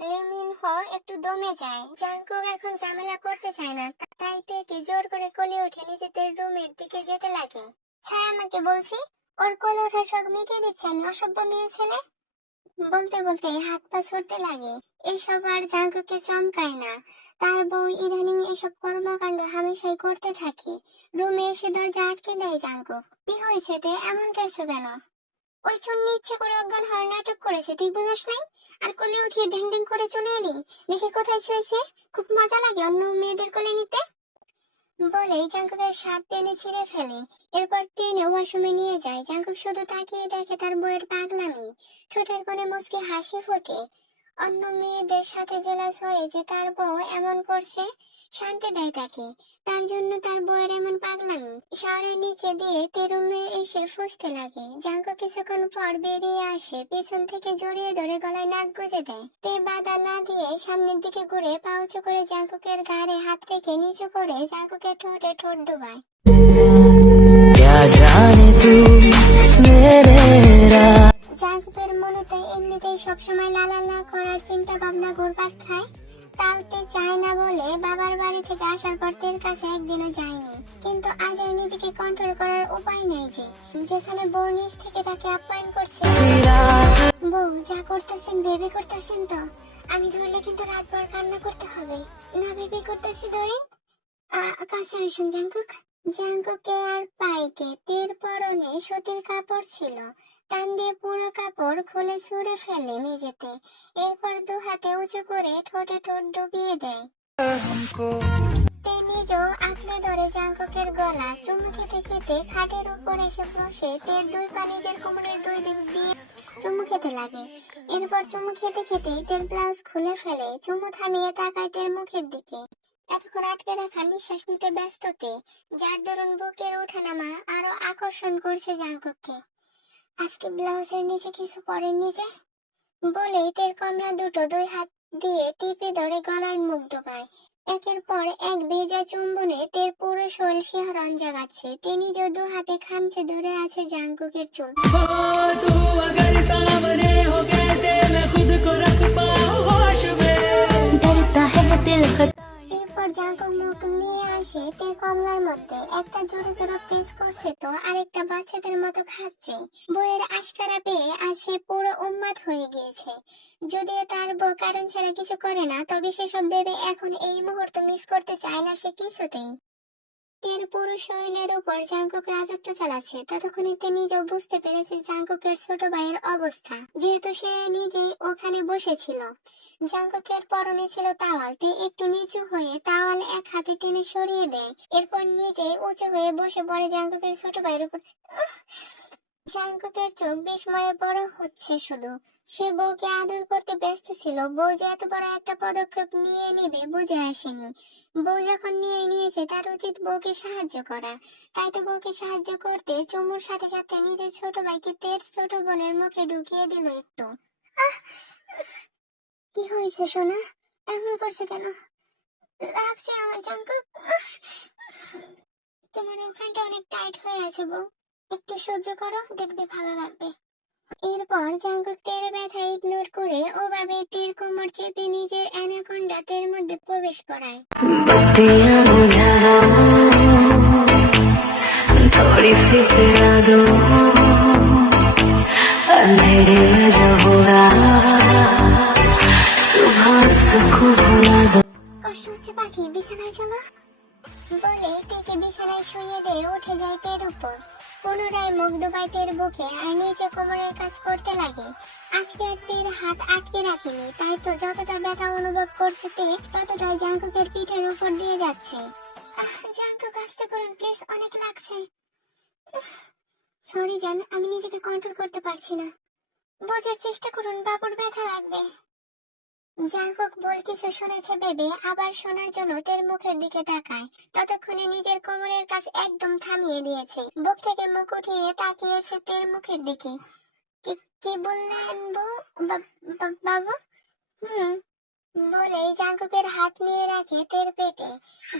লিমিনহো একটু দমে যায়। জাঙ্কুক এখন ঝামেলা করতে চায় না, তাই থেকে জোর করে কোলে উঠে নিজেদের রুমের দিকে যেতে লাগে। স্যার আমাকে বলছি, ওর কোলে ওঠার শখ মিটিয়ে দিচ্ছে আমি, অসভ্য মেয়ে ছেলে। বলতে বলতে হাত পা ছুটতে লাগে। এসব আর জাঙ্কুককে চমকায় না। তার বউ ইদানিং এসব কর্মকাণ্ড হামেশাই করতে থাকে। রুমে এসে দরজা আটকে দেয় জাঙ্কুক। কি হয়েছে তে, এমন করছো কেন? ওই চুন্নি ইচ্ছে করে অজ্ঞান হওয়ার নাটক করেছে, তুই বুঝাস নাই? আর কোলে উঠিয়ে ঢ্যাং ঢ্যাং করে চলে এলি। দেখে কোথায় ছুঁয়েছে? খুব মজা লাগে অন্য মেয়েদের কোলে নিতে। বলেই জাঙ্কুকের শার্ট টেনে ছিঁড়ে ফেলে। এরপর টেনে ওয়াশরুমে নিয়ে যায়। জাঙ্কুক শুধু তাকিয়ে দেখে তার বউয়ের পাগলামি। ঠোঁটের কোণে মুচকি হাসি ফোটে। অন্য মেয়েদের সাথে জেলাস হয়ে যে তার বউ এমন করছে, শান্তি দেয় তাকে। তার জন্য তার বউয়ের এমন পাগলামি। শহরের নিচে দিয়ে তে রুমে এসে ফুঁসতে লাগে। জাঙ্কুক কিছুক্ষণ পর বেরিয়ে আসে, পেছন থেকে জড়িয়ে ধরে গলায় নাক গুজে দেয়। তে বাধা না দিয়ে সামনের দিকে ঘুরে পা উঁচু করে জাঙ্কুকের ঘাড়ে হাত রেখে নিচু করে জাঙ্কুকের ঠোঁটে ঠোঁট ডুবায়। क्या जाने तू मेरे राज জাঙ্কুকের মনেতে এমনিতেই সবসময় লালালা করার চিন্তা ভাবনা ঘুরপাক খায়। টালতে চায় না বলে বাবার বাড়ি থেকে আসার পর তের কাছে একদিনও যায়নি। কিন্তু আজ আর নিজেকে কন্ট্রোল করার উপায় নেই যে, যেখানে বউ নিজ থেকে তাকে আপ্যায়ন করছে। বউ যা করতেছেন ভেবে করতেছেন তো? আমি ধরলে কিন্তু রাতভর কান্না করতে হবে। না ভেবে করতেছি ধরেন। কাছে আসুন জাঙ্কুক। জাঙ্কুকে আর পাইকে তের পরনে সুতির কাপড় ছিল। টান দিয়ে পুরো কাপড় খুলে ছুঁড়ে ফেলে মেঝেতে। এরপর দু হাতে উঁচু করে ঠোঁটে ঠোঁট ডুবিয়ে দেয়। তে নিজেও আঁকড়ে ধরে জাঙ্কুকের গলা। চুমু খেতে খেতে খাটের উপর এসে বসে তের দুই পা নিজের কোমরের দুই দিক দিয়ে চুমু খেতে লাগে। এরপর চুমু খেতে খেতেই তের ব্লাউজ খুলে ফেলে। চুমু থামিয়ে তাকায় তের মুখের দিকে। এতক্ষণ আটকে রাখা নিঃশ্বাস নিতে ব্যস্ত তে, যার দরুন বুকের ওঠানামা আরো আকর্ষণ করছে জাঙ্কুককে। আজকে ব্লাউজের নিচে কিছু পরেননি যে? বলেই তের কমলা দুটো দুই হাত দিয়ে টিপে ধরে গলায় মুখ ঢোকায়। একের পর এক ভেজা চুম্বনে তের পুরো শরীর শিহরণ জাগাচ্ছে। তে নিজেও দু হাতে খামচে ধরে আছে জাঙ্কুকের চুল। तू अगर सामने हो कैसे मैं खुद को रख पाऊं होश में डरता है दिल এরপর জাঙ্কুক মুখ নিয়ে আসে তের কমলার মধ্যে। একটা জোরে জোরে প্রেস করছে তো আরেকটা বাচ্চাদের মতো খাচ্ছে। বইয়ের আশকারা পেয়ে আজ সে পুরো উন্মাদ হয়ে গিয়েছে। যদিও তার বউ কারণ ছাড়া কিছু করে না, তবে সেসব ভেবে এখন এই মুহূর্ত মিস করতে চায় না সে কিছুতেই। তের পুরো শরীরের উপর জাঙ্কুক রাজত্ব চালাচ্ছে। ততক্ষণে তে নিজেও বুঝতে পেরেছে জাঙ্কুকের ছোট ভাইয়ের অবস্থা, যেহেতু সে নিজেই ওখানে বসেছিল। জাঙ্কুকের পরনে ছিল তাওয়াল। তে একটু নিচু হয়ে তাওয়াল এক হাতে টেনে সরিয়ে দেয়। এরপর নিজেই উঁচু হয়ে বসে পড়ে জাঙ্কুকের ছোট ভাইয়ের উপর। জাঙ্কুকের চোখ বিস্ময়ে বড় হচ্ছে শুধু। সে বউকে আদর করতে ব্যস্ত ছিল। বউ যে এত বড় একটা পদক্ষেপ নিয়ে নেবে বুঝে আসেনি। বউ যখন নিয়ে নিয়েছে তার উচিত বউকে সাহায্য করা। তাই তো বউকে সাহায্য করতে চুমুর সাথে সাথে নিজের ছোট ভাইকে তের ছোট বোনের মুখে ঢুকিয়ে দিল একটু। আহ! কি হয়েছে সোনা? এমন করছে কেন? লাগছে আমার জাঙ্কুক। তোমার ওখানটা অনেক টাইট হয়ে আছে বউ, একটু সহ্য করো, দেখবে ভালো লাগবে। এরপর জাঙ্কুক তের ব্যথা ইগনোর করে ওভাবে তের কোমর চেপে নিজের অ্যানাকোন্ডা তের মধ্যে প্রবেশ করায়। बत्तियां बुझा दो थोड़ी सी पिला दो अंधेरे में जो होगा सुबह सुकून भुला दो কষ্ট হচ্ছে পাখি, বিছানায় চলো। বলে তেকে বিছানায় শুইয়ে দিয়ে উঠে যায় তের উপর। পুনরায় মুখ ডুবায় তের বুকে আর নিচে কোমরের কাজ করতে লাগে। আজকে আর তের হাত আটকে রাখেনি, তাই তো যতটা ব্যথা অনুভব করছে তে ততটাই জাঙ্কুকের পিঠের উপর দিয়ে যাচ্ছে। জাঙ্কুক আস্তে করুন প্লিজ, অনেক লাগছে। সরি জান, আমি নিজেকে কন্ট্রোল করতে পারছি না। বোঝার চেষ্টা করুন, বাবুর ব্যথা লাগবে। জাঙ্কুক বল কিছু শুনেছে ভেবে আবার শোনার জন্য তের মুখের দিকে তাকায়। ততক্ষণে নিজের কোমরের কাজ একদম থামিয়ে দিয়েছে। বুক থেকে মুখ উঠিয়ে তাকিয়েছে তের মুখের দিকে। কি বললেন বউ? বাবু? বলেই জাঙ্কুকের হাত নিয়ে রাখে তের পেটে।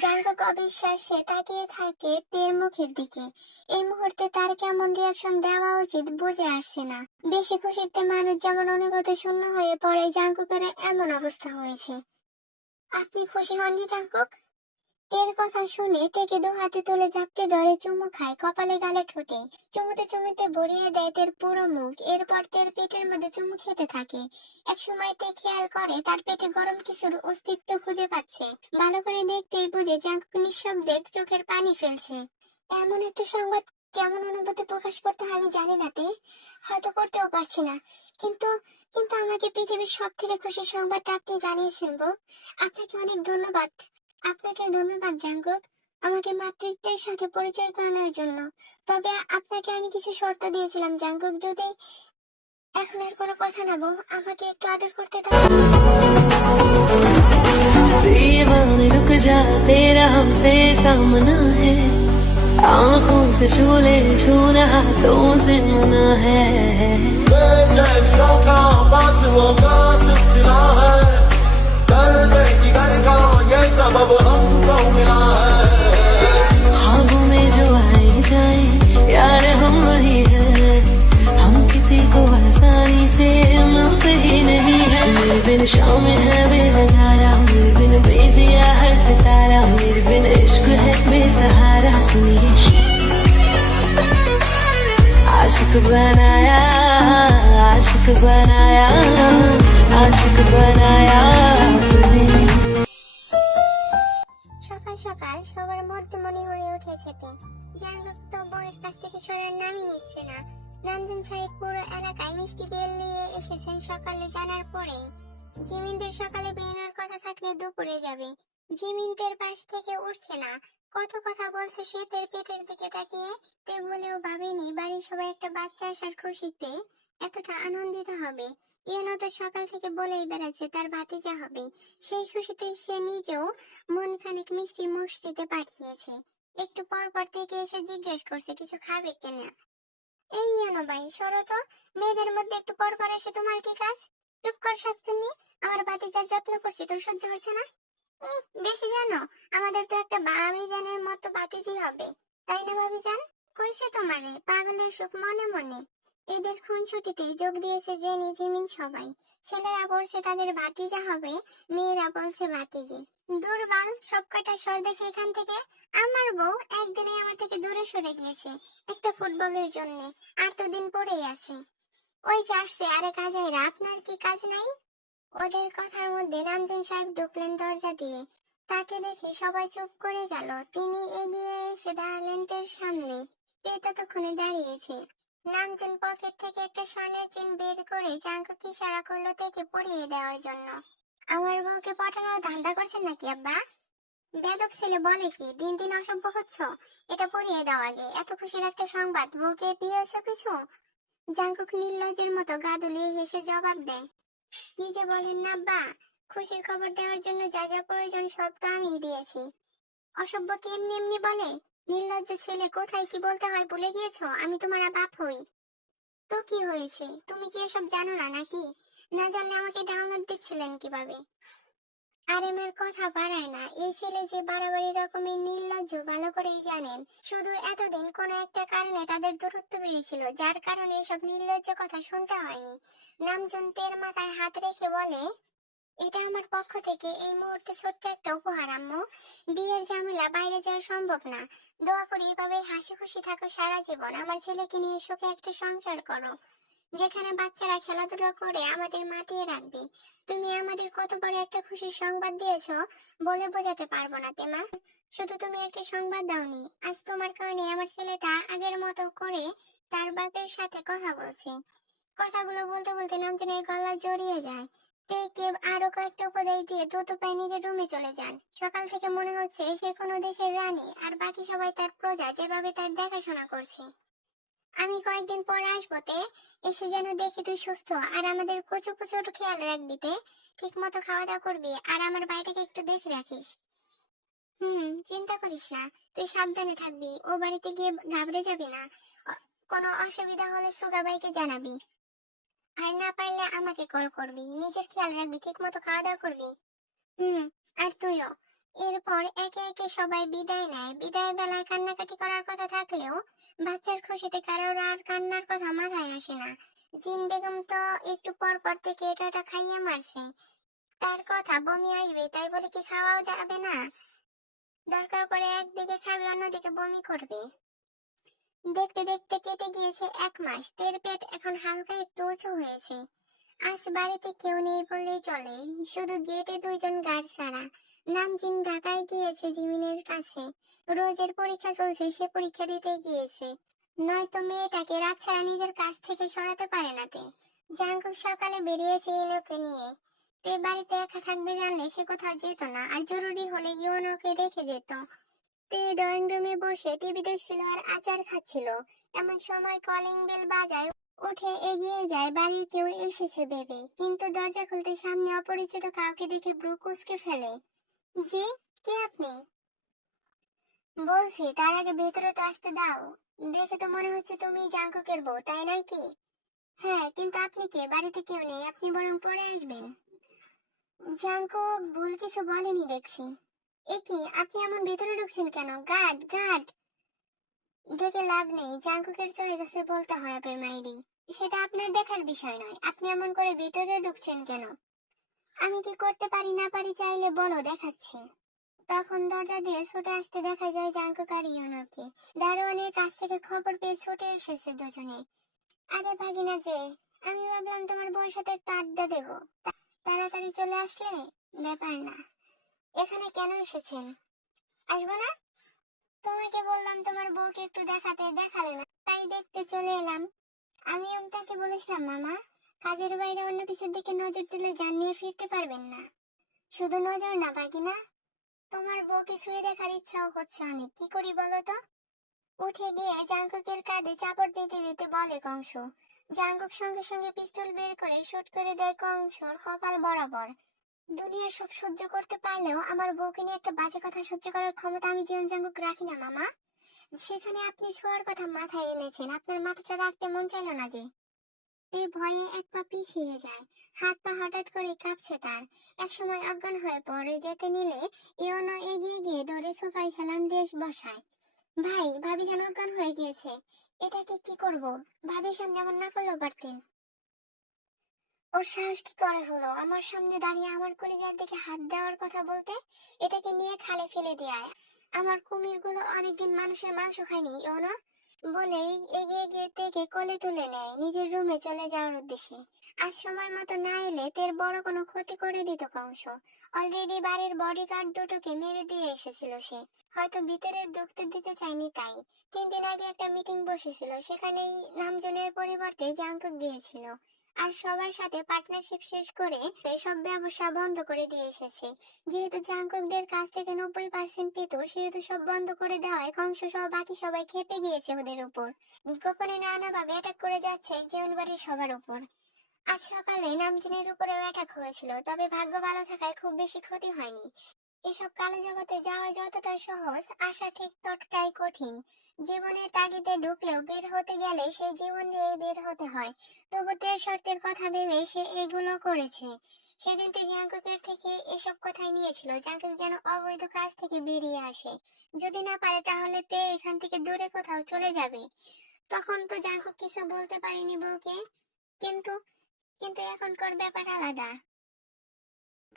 জাঙ্কুক অবিশ্বাসে তাকিয়ে থাকে তের মুখের দিকে। এই মুহূর্তে তার কেমন রিয়াকশন দেওয়া উচিত বুঝে আসছে না। বেশি খুশিতে মানুষ যেমন অনুভূতি শূন্য হয়ে পড়ে, জাঙ্কুকের এমন অবস্থা হয়েছে। আপনি খুশি হননি জাঙ্কুক? তের কথা শুনে তেকে দু হাতে তুলে ঝাপটে ধরে চুমু খায় কপালে গালে ঠোঁটে। চুমুতে চুমুতে ভরিয়ে দেয় তের পুরো মুখ। এরপর তের পেটের মধ্যে চুমু খেতে থাকে। এক সময় তে খেয়াল করে তার পেটে গরম কিছুর অস্তিত্ব খুঁজে পাচ্ছে। ভালো করে দেখতেই বুঝে জাঙ্কুক নিঃশব্দে চোখের পানি ফেলছে। এমন একটা সংবাদ কেমন অনুভূতি প্রকাশ করতে হয় আমি জানি না তে, হয়তো করতেও পারছি না। কিন্তু কিন্তু আমাকে পৃথিবীর সব থেকে খুশির সংবাদটা আপনি জানিয়েছেন বউ। আপনাকে অনেক ধন্যবাদ। আপনাকে ধন্যবাদ জাঙ্কুক। আমাকে মাতৃত্বের সাথে পরিচয় করানোর জন্য। তবে আপনাকে আমি কিছু শর্ত দিয়েছিলাম জাঙ্কুক, যদি এখন আর কোনো কথা না বল, আমাকে একটু আদর করতে দাও। दीवाने रुक जा, तेरा हमसे सामना है, आंखों से छू ले, छूना हाथों से मना है। बेचैनियों का बाजुओं का सिलसिला है, दर्द जिगर का ये सबब हमको मिला है। ख्वाबों में जो आए जाए यार हम वही हैं, हम किसी को आसानी से मिलते ही नहीं है। मेरे बिन शाम है बेनजारा, मेरे बिन बेदिया हर सितारा, मेरे बिन इश्क है बेसहारा। सुनिए आशिक बनाया, आशिक बनाया, आशिक बनाया आपने। সকাল সকাল সবার মধ্যমণি হয়ে উঠেছে তে। জাঙ্কুক তো বউয়ের কাছ থেকে সরার নামই নিচ্ছে না। নামজুন সাহেব পুরো এলাকায় মিষ্টি বেল নিয়ে এসেছেন সকালে জানার পরেই। জিমিনদের সকালে বেরোনোর কথা থাকলে দুপুরে যাবে। জিমিনদের পাশ থেকে উঠছে না। কত কথা বলছে সে তের পেটের দিকে তাকিয়ে। তে বলেও ভাবেনি বাড়ির সবাই একটা বাচ্চা আসার খুশিতে এতটা আনন্দিত হবে। ইউনো তো সকাল থেকে বলেই বেড়াচ্ছে তার ভাতিজা হবে। সেই খুশিতে সে নিজেও মন খানিক মিষ্টি মসজিদে পাঠিয়েছে। একটু পর পর থেকে এসে জিজ্ঞেস করছে কিছু খাবে কিনা। এই ইউনো ভাই সরো তো, মেয়েদের মধ্যে একটু পর পর এসে তোমার কি কাজ? চুপ কর শাকচুন্নি, আমার ভাতিজার যত্ন করছি তোর সহ্য হচ্ছে না? বেশি জানো, আমাদের তো একটা ভাবিজানের মতো ভাতিজি হবে, তাই না ভাবিজান? কইছে তোমারে পাগলের সুখ মনে মনে। এদের খুনসুটিতে যোগ দিয়েছে জেনি জিমিন সবাই। ছেলেরা বলছে তাদের ভাতিজা হবে, মেয়েরা বলছে ভাতিজি। দুর্বল সব কটা সর দেখে এখান থেকে। আমার বউ একদিনে আমার থেকে দূরে সরে গিয়েছে একটা ফুটবলের জন্য, আর তো দিন পরেই আছে। ওই যে আসছে আরে কাজেরা, আপনার কি কাজ নাই? ওদের কথার মধ্যে রামজন সাহেব ঢুকলেন দরজা দিয়ে। তাকে দেখে সবাই চুপ করে গেল। তিনি এগিয়ে এসে দাঁড়ালেন তের সামনে। তে ততক্ষণে দাঁড়িয়েছে। নামজন পকেট থেকে একটা স্বর্ণের চেন বের করে জাঙ্কুক ইশারা করলো তেকে পরিয়ে দেওয়ার জন্য। আমার বউকে পটানোর ধান্দা করছেন নাকি আব্বা? বেদব ছেলে বলে কি, দিন দিন অসভ্য হচ্ছ। এটা পরিয়ে দাও আগে, এত খুশির একটা সংবাদ বউকে দিয়েছ কিছু? জাঙ্কুক নির্লজ্জের মতো গা দুলিয়ে হেসে জবাব দেয়, কি যে বলেন না আব্বা, খুশির খবর দেওয়ার জন্য যা যা প্রয়োজন সব তো আমিই দিয়েছি। অসভ্য কি এমনি এমনি বলে? নির্লজ্জ ছেলে, কোথায় কি বলতে হয় ভুলে গিয়েছো? আমি তোমার বাপ হই। তো কি হয়েছে, তুমি কি এসব জানো না নাকি? না জানলে আমাকে ডাউনলোড দিচ্ছিলেন কিভাবে? আরেমের কথা বাড়ায় না, এই ছেলে যে বাড়াবাড়ি রকমের নির্লজ্জ ভালো করেই জানেন। শুধু এতদিন কোনো একটা কারণে তাদের দূরত্ব বেড়েছিল, যার কারণে এসব নির্লজ্জ কথা শুনতে হয়নি। নামজন তের মাথায় হাত রেখে বলে, এটা আমার পক্ষ থেকে এই মুহূর্তে ছোট্ট একটা উপহার আম্মু। বিয়ের ঝামেলা বাইরে যাওয়া সম্ভব না। দোয়া করি এভাবে হাসি খুশি থাকো সারা জীবন। আমার ছেলেকে নিয়ে সুখে একটা সংসার করো, যেখানে বাচ্চারা খেলাধুলা করে আমাদের মাতিয়ে রাখবে। তুমি আমাদের কত বড় একটা খুশির সংবাদ দিয়েছো বলে বোঝাতে পারবো না তেমা। শুধু তুমি একটা সংবাদ দাওনি, আজ তোমার কারণে আমার ছেলেটা আগের মতো করে তার বাপের সাথে কথা বলছে। কথাগুলো বলতে বলতে নামজনের গলা জড়িয়ে যায়। কে আরো কয়েকটা উপদেশ দিয়ে দ্রুত পায়ে নিজের রুমে চলে যান। সকাল থেকে মনে হচ্ছে সে কোনো দেশের রানী, আর বাকি সবাই তার প্রজা, যেভাবে তার দেখাশোনা করছে। আমি কয়েকদিন পর আসবো তে, এসে যেন দেখি তুই সুস্থ, আর আমাদের কচু কচুর খেয়াল রাখবি তে। ঠিক মতো খাওয়া দাওয়া করবি, আর আমার বাড়িটাকে একটু দেখে রাখিস। চিন্তা করিস না, তুই সাবধানে থাকবি। ও বাড়িতে গিয়ে ঘাবড়ে যাবি না। কোনো অসুবিধা হলে সুগাবাইকে জানাবি, আর না পারলে আমাকে কল করবি। নিজের খেয়াল রাখবি, ঠিক মতো খাওয়া দাওয়া করবি। আর তুইও। এরপর একে একে সবাই বিদায় নেয়। বিদায় বেলায় কান্নাকাটি করার কথা থাকলেও বাচ্চার খুশিতে কারোর আর কান্নার কথা মাথায় আসে না। জিন বেগম তো একটু পর পর থেকে এটা খাইয়ে মারছে। তার কথা বমি আসবে, তাই বলে কি খাওয়াও যাবে না? দরকার পড়ে একদিকে খাবে, অন্যদিকে বমি করবে। দেখতে দেখতে কেটে গিয়েছে 1 মাস। তের পেট এখন হালকা একটু উঁচু হয়েছে। আজ বাড়িতে কেউ নেই বললেই চলে, শুধু গেটে 2 জন গার্ড ছাড়া। নামজিন ঢাকায় গিয়েছে জিমিনের কাছে। রোজের পরীক্ষা চলছে, সে পরীক্ষা দিতে গিয়েছে। নয়তো মেয়েটাকে রাত ছাড়া নিজের কাছ থেকে সরাতে পারে না তে। জাঙ্কুক সকালে বেরিয়েছে ইনোকে নিয়ে। তে বাড়িতে একা থাকবে জানলে সে কোথাও যেত না, আর জরুরি হলে ইউনোকে রেখে যেত। তে ড্রয়িং রুমে বসে টিভি দেখছিল আর আচার খাচ্ছিল। এমন সময় কলিং বেল বাজায়। উঠে এগিয়ে যায় বাড়ির কেউ এসেছে ভেবে, কিন্তু দরজা খুলতে সামনে অপরিচিত কাউকে দেখে ব্রু কুঁচকে ফেলে। জি, কে আপনি? বলছি তার আগে ভেতরে তো আসতে দাও। দেখে তো মনে হচ্ছে তুমি জাঙ্কুকের বউ, তাই নয় কি? হ্যাঁ, কিন্তু আপনি কে? বাড়িতে কেউ নেই, আপনি বরং পরে আসবেন। জাঙ্কুক ভুল কিছু বলেনি দেখছি। এ কি, আপনি এমন ভেতরে ঢুকছেন কেন? Guard, guard! ডেকে লাভ নেই, জাঙ্কুকের চয়েসে বলতে হবে মাইরি। সেটা আপনার দেখার বিষয় নয়। আপনি এমন করে ভিতরে ঢুকছেন কেন? আমি কি করতে পারি না পারি চাইলে বলো, দেখাচ্ছি। তখন দরজা দিয়ে ছুটে আসতে দেখা যায় জাঙ্কুক আর ইয়োনোকে। দারোয়ানের কাছ থেকে খবর পেয়ে ছুটে এসেছে দুজনে। আরে ভাগিনা যে, আমি ভাবলাম তোমার বউয়ের সাথে একটু আড্ডা দেবো, তাড়াতাড়ি চলে আসলে। ব্যাপার না। এখানে কেন এসেছেন? আসবো না? তোমাকে বললাম তোমার বউকে একটু দেখাতে, দেখালে না, তাই দেখতে চলে এলাম। আমি তাকে বলেছিলাম মামা, কাজের বাইরে অন্য কিছুর দিকে নজর দিলে জান নিয়ে ফিরতে পারবেন না। শুধু নজর না ভাগিনা, তোমার বউকে ছুঁয়ে দেখার ইচ্ছাও হচ্ছে অনেক। কি করি বলো তো? উঠে গিয়ে জাঙ্কুকের কাঁধে চাপড় দিতে দিতে বলে কংস। জাঙ্কুক সঙ্গে সঙ্গে পিস্তল বের করে শুট করে দেয় কংসর কপাল বরাবর। দুনিয়ার সব সহ্য করতে পারলেও আমার বউকে নিয়ে একটা বাজে কথা সহ্য করার ক্ষমতা আমি জীবন জাঙ্কুক রাখি না মামা। সেখানে আপনি ছোঁয়ার কথা মাথায় এনেছেন, আপনার মাথাটা রাখতে মন চাইল না যে। এই ভয়ে এক পা পিছিয়ে যায়। হাত পা হঠাৎ করে কাঁপছে তার। একসময় অজ্ঞান হয়ে পড়ে যেতে নিলে ইওনো এগিয়ে গিয়ে ধরে সোফায় হেলান দিয়ে বসায়। ভাই, ভাবি যেন অজ্ঞান হয়ে গিয়েছে। এটাকে কি করব? ভাবির সামনে এমন না করলেও পারতেন। ওর সাহস কি করে হলো আমার সামনে দাঁড়িয়ে আমার কলিজার দিকে হাত দেওয়ার কথা বলতে? এটাকে নিয়ে খালে ফেলে দেয়। আমার কুমিরগুলো অনেকদিন মানুষের মাংস খায়নি ইওনো। বলেই এগিয়ে গিয়ে তেকে কোলে তুলে নেয় নিজের রুমে চলে যাওয়ার উদ্দেশ্যে। আজ সময় মতো না এলে তের বড় কোনো ক্ষতি করে দিত কংস। অলরেডি বাড়ির বডিগার্ড দুটোকে মেরে দিয়ে এসেছিল সে। হয়তো ভিতরে ঢুকতে দিতে চায়নি তাই। 3 দিন আগে একটা মিটিং বসেছিল, সেখানেই নামজনের পরিবর্তে জাঙ্কুক গিয়েছিল। আর সবার সাথে পার্টনারশিপ শেষ করে সব ব্যবসা বন্ধ করে দিয়ে এসেছে। যেহেতু জাঙ্কুকদের কাছ থেকে 90% পেত, সেহেতু সব বন্ধ করে দেওয়ায় কংস সহ বাকি সবাই খেপে গিয়েছে ওদের উপর। গোপনে নানাভাবে অ্যাটাক করে যাচ্ছে জীবন বাড়ির সবার উপর। আজ সকালে নামজিনের উপরেও অ্যাটাক হয়েছিল, তবে ভাগ্য ভালো থাকায় খুব বেশি ক্ষতি হয়নি। এসব কালো জগতে যাওয়া যতটা সহজ, আসা ঠিক ততটাই কঠিন। জীবনের তাগিদে ঢুকলেও বের হতে গেলে সেই জীবন দিয়েই বের হতে হয়। তবু তের শর্তের কথা ভেবে সে এগুলো করেছে। সেদিন তো জাঙ্কুকের থেকে এসব কথাই নিয়েছিল, জাঙ্কুক যেন অবৈধ কাজ থেকে বেরিয়ে আসে। যদি না পারে তাহলে তে এখান থেকে দূরে কোথাও চলে যাবে। তখন তো জাঙ্কুক কিছু বলতে পারেনি বউকে। কিন্তু কিন্তু এখনকার ব্যাপার আলাদা।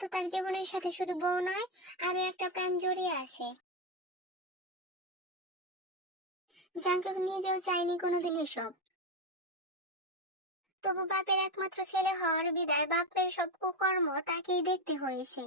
তো তার জীবনের সাথে শুধু বউ নয়, আরো একটা প্রাণ জড়িয়ে আছে। জাঙ্কুক নিজেও চায়নি কোনোদিন এসব। তবু বাপের একমাত্র ছেলে হওয়ার বিদায় বাপের সব কুকর্ম তাকেই দেখতে হয়েছে।